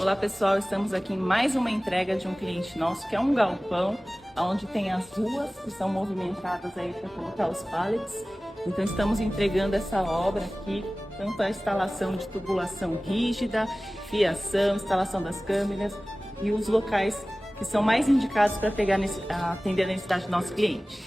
Olá pessoal, estamos aqui em mais uma entrega de um cliente nosso, que é um galpão, onde tem as ruas que são movimentadas aí para colocar os pallets. Então estamos entregando essa obra aqui, tanto a instalação de tubulação rígida, fiação, instalação das câmeras e os locais que são mais indicados para atender a necessidade do nosso cliente.